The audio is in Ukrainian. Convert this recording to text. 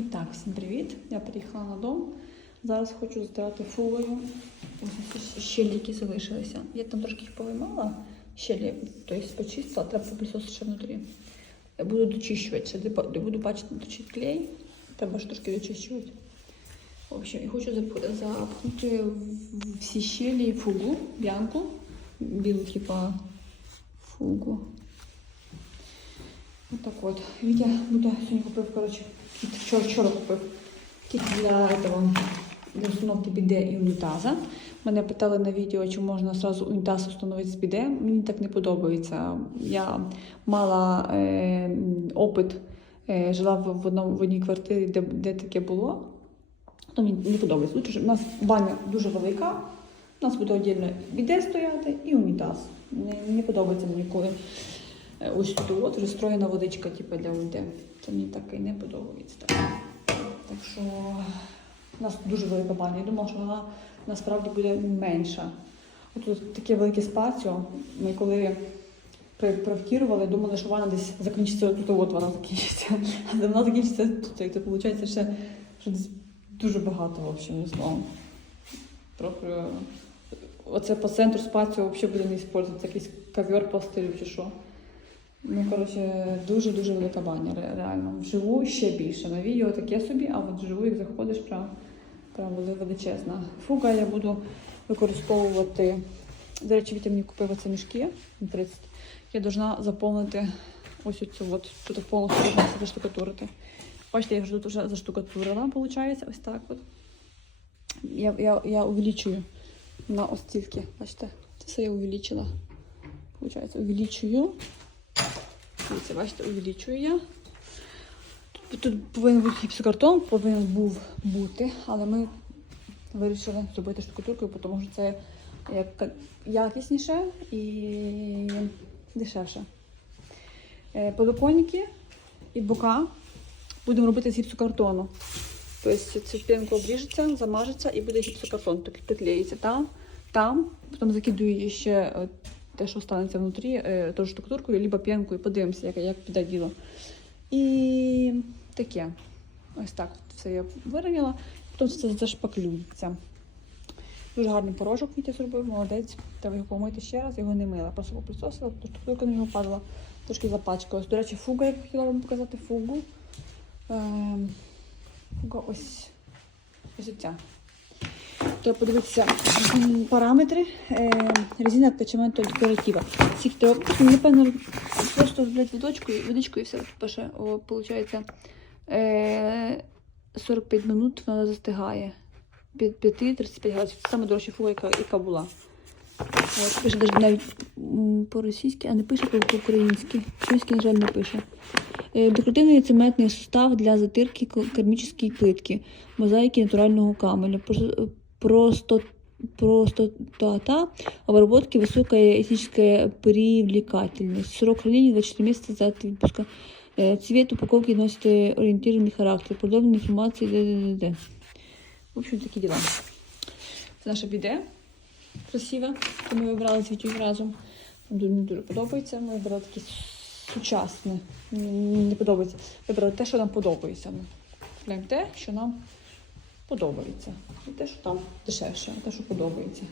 Так, всім привіт. Я приїхала на дом. Зараз хочу застирати фулою. Ось ці щелі, залишилися. Я там трошки їх повиймала. Щелі, тобто почистила, треба поприсосити ще внутрі. Я буду дочищувати, ще де буду бачити точить клей. Треба ж трошки дочищувати. В общем, і хочу запхнути всі щелі фугу, б'янку, білу, типа фугу. Отак от. Вітя буде сьогодні купив, коротше, кіт вчора, вчора купив кіт для этого, для установки біде і унітаза. Мене питали на відео, чи можна одразу унітаз встановити з біде. Мені так не подобається. Я мала е, опит, е, жила в, в, одному, в одній квартирі, де, де таке було. То мені не подобається. Лучше, у нас баня дуже велика, у нас буде віддільно біде стояти і унітаз. Не, не подобається мені, коли Е, Ось тут от розстроєна водичка, типу, для УНД. Це мені так і не подобається. Так, що у нас дуже велика баня. Я думала, що вона насправді буде менша. Тут таке велике спаціо. Ми коли проектували, думали, що вона десь закінчиться тут, от вона закінчиться. Але вона закінчиться тут. І це виходить ще що десь дуже багато, в общем, словом. Трохи оце по центру спаціо взагалі буде не використовуватися, якийсь ковер пластирів чи що. Ну, коротше, дуже-дуже велика баня, реально. Вживу ще більше. На відео таке собі, а от вживу, як заходиш, прям, прям величезна. Фуга я буду використовувати. До речі, Вітя мені купив оці мішки 30. Я должна заповнити ось цю от, тут повністю заштукатурити. Бачите, я вже тут вже заштукатурила, виходить, ось так от. Я, я, я увеличую на ось стільки. Бачите, це все я увеличила. Получається, увеличую. Дивіться, бачите, увеличую я. Тут, повинен бути гіпсокартон, повинен був бути, але ми вирішили зробити штукатуркою, тому що це як якісніше і дешевше. Е, Подоконники і бока будемо робити з гіпсокартону. Тобто цю пінку обріжеться, замажеться і буде гіпсокартон, так приклеїться там, там, потім закидую ще е, те, що станеться внутрі, е, теж штукатуркою, либо п'янкою, подивимося, як, як піде діло. І таке. Ось так все я вирівняла, потім це зашпаклюється. Дуже гарний порожок Вітя зробив, молодець. Треба його помити ще раз, його не мила. Просто поприсосила, то штукатурка на нього падала, трошки запачкалась. До речі, фуга, я хотіла вам показати фугу. Ем, фуга ось, ось ця. Треба подивитися параметри е, резина attachment декоратива. Скільки треба, напевно, просто блядь, водичкою, водичкою і все пише. О, получається, е, 45 минут вона застигає. 5-35 градусів. Це саме дорожча фуга, яка, яка була. Пише навіть, по-російськи, а не пише по- по-українськи. Український, на жаль, не пише. Е, Декоративний цементний сустав для затирки к- керамічної плитки, мозаїки натурального каменя Прос- Просто простота обработки, высокая этическая привлекательность. Срок хранения 24 месяца за от выпуска. Э, Цвет упаковки носит э, ориентированный характер. Подобная информация. д-д-д-д. В общем, такі діла. Це наша біде красиве, яке ми вибрали з Вітю разом. Мені дуже- дуже подобається. Ми вибрали таке сучасне. Мені не подобається. Вибрали те, що нам подобається. Ми купляємо те, що нам подобається. І те, що там дешевше, а те, що подобається.